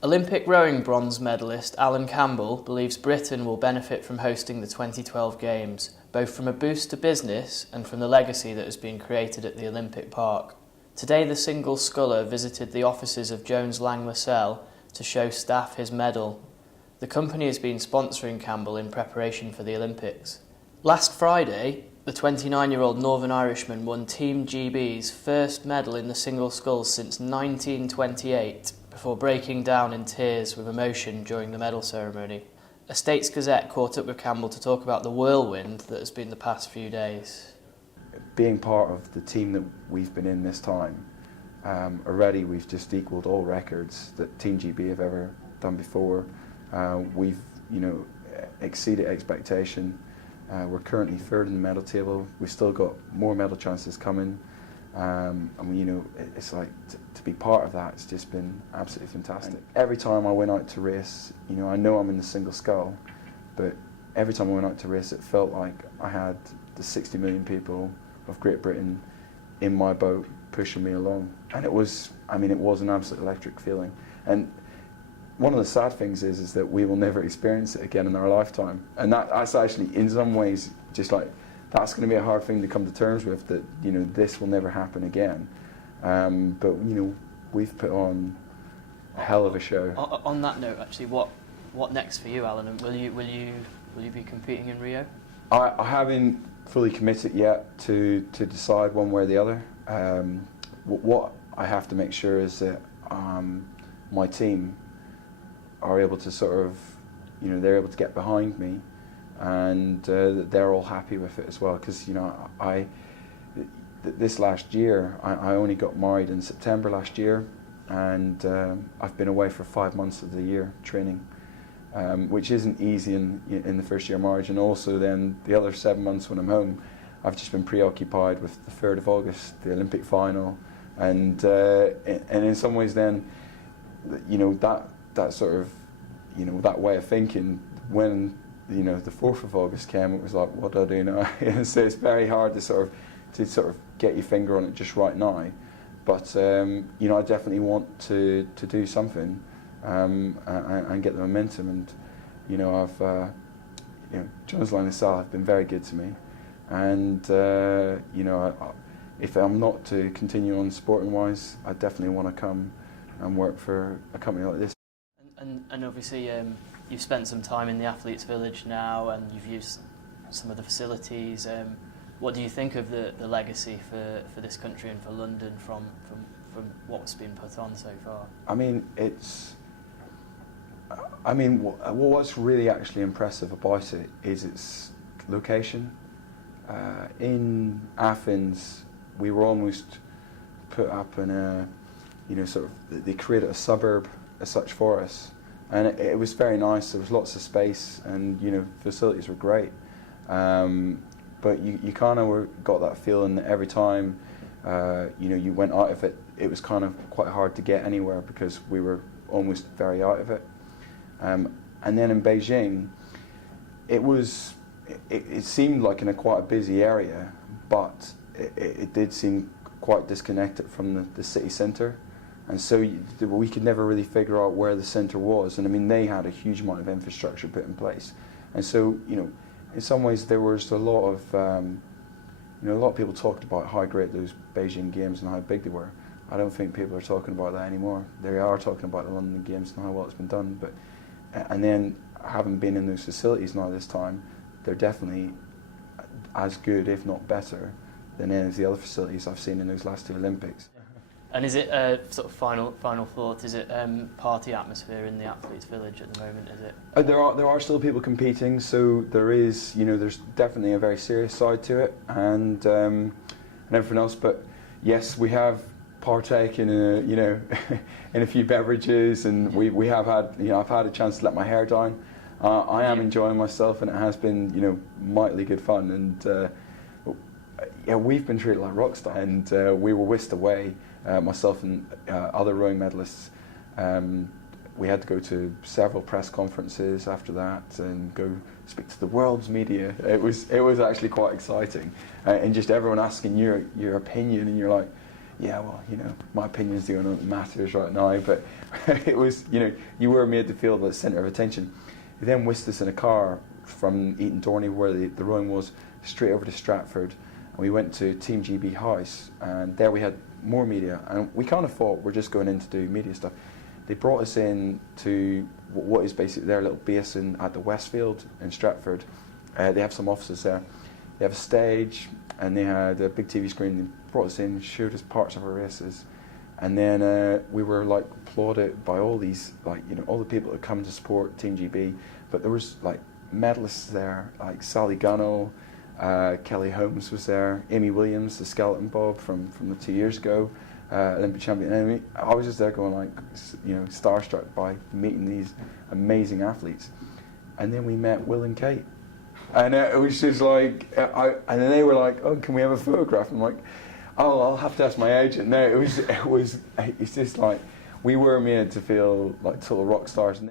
Olympic rowing bronze medallist Alan Campbell believes Britain will benefit from hosting the 2012 Games, both from a boost to business and from the legacy that has been created at the Olympic Park. Today the single sculler visited the offices of Jones Lang LaSalle to show staff his medal. The company has been sponsoring Campbell in preparation for the Olympics. Last Friday, the 29-year-old Northern Irishman won Team GB's first medal in the single sculls since 1928, before breaking down in tears with emotion during the medal ceremony. A States Gazette caught up with Campbell to talk about the whirlwind that has been the past few days. Being part of the team that we've been in this time, already we've just equalled all records that Team GB have ever done before. We've, exceeded expectation. We're currently third in the medal table. We've still got more medal chances coming. It's like to be part of that, it's just been absolutely fantastic. And every time I went out to race, I know I'm in the single scull, but every time I went out to race, it felt like I had the 60 million people of Great Britain in my boat pushing me along. And it was an absolute electric feeling. And one of the sad things is that we will never experience it again in our lifetime. And that's actually, in some ways, just like, that's going to be a hard thing to come to terms with, that this will never happen again. But we've put on a hell of a show. On that note, actually, what next for you, Alan? Will you be competing in Rio? I haven't fully committed yet to decide one way or the other. What I have to make sure is that my team are able to they're able to get behind me, and they're all happy with it as well, because this last year I only got married in September last year, and I've been away for 5 months of the year training, which isn't easy in the first year of marriage, and also then the other 7 months when I'm home I've just been preoccupied with the 3rd of August, the Olympic final, and in some ways then that sort of that way of thinking, when the 4th of August came, it was like, what do I do now? So it's very hard to sort of get your finger on it just right now. But I definitely want to do something and get the momentum. And I've Jones Lang LaSalle have been very good to me. And if I'm not to continue on sporting wise, I definitely want to come and work for a company like this. And obviously you've spent some time in the Athletes Village now, and you've used some of the facilities. What do you think of the legacy for this country and for London from what's been put on so far? What's really actually impressive about it is its location. In Athens, we were almost put up in a, they created a suburb as such for us, and it was very nice. There was lots of space, and facilities were great, but you kind of got that feeling that every time you went out of it, it was kind of quite hard to get anywhere because we were almost very out of it. And then in Beijing, it seemed like in a quite a busy area, but it did seem quite disconnected from the city centre. And so we could never really figure out where the centre was. And they had a huge amount of infrastructure put in place. And so, in some ways there was a lot of people talked about how great those Beijing Games and how big they were. I don't think people are talking about that anymore. They are talking about the London Games and how well it's been done. And then having been in those facilities now this time, they're definitely as good, if not better, than any of the other facilities I've seen in those last 2 Olympics. And is it a sort of final thought? Is it party atmosphere in the Athletes Village at the moment? Is it? There are still people competing, so there is there's definitely a very serious side to it, and everything else. But yes, we have partaken in in a few beverages, and we have had I've had a chance to let my hair down. I am enjoying myself, and it has been mightily good fun, and we've been treated like rock stars, and we were whisked away. Myself and other rowing medalists, we had to go to several press conferences after that and go speak to the world's media. It was actually quite exciting, and just everyone asking your opinion, and you're like, yeah, well, you know, my opinion's the only one that matters right now, but it was, you know, you were made to feel the centre of attention. He then whisked us in a car from Eton Dorney, where the rowing was, straight over to Stratford, and we went to Team GB House, and there we had more media, and we kind of thought we're just going in to do media stuff. They brought us in to what is basically their little base at the Westfield in Stratford. They have some offices there. They have a stage, and they had a big TV screen. They brought us in, showed us parts of our races, and then we were like applauded by all these, like, you know, all the people that come to support Team GB. But there was like medalists there, like Sally Gunno, Kelly Holmes was there, Amy Williams, the skeleton bob from the 2 years ago, Olympic champion. And I mean, I was just there going like, you know, starstruck by meeting these amazing athletes. And then we met Will and Kate. And it was just like, and then they were like, "Oh, can we have a photograph?" I'm like, "Oh, I'll have to ask my agent." No, it's just like, we were made to feel like total rock stars.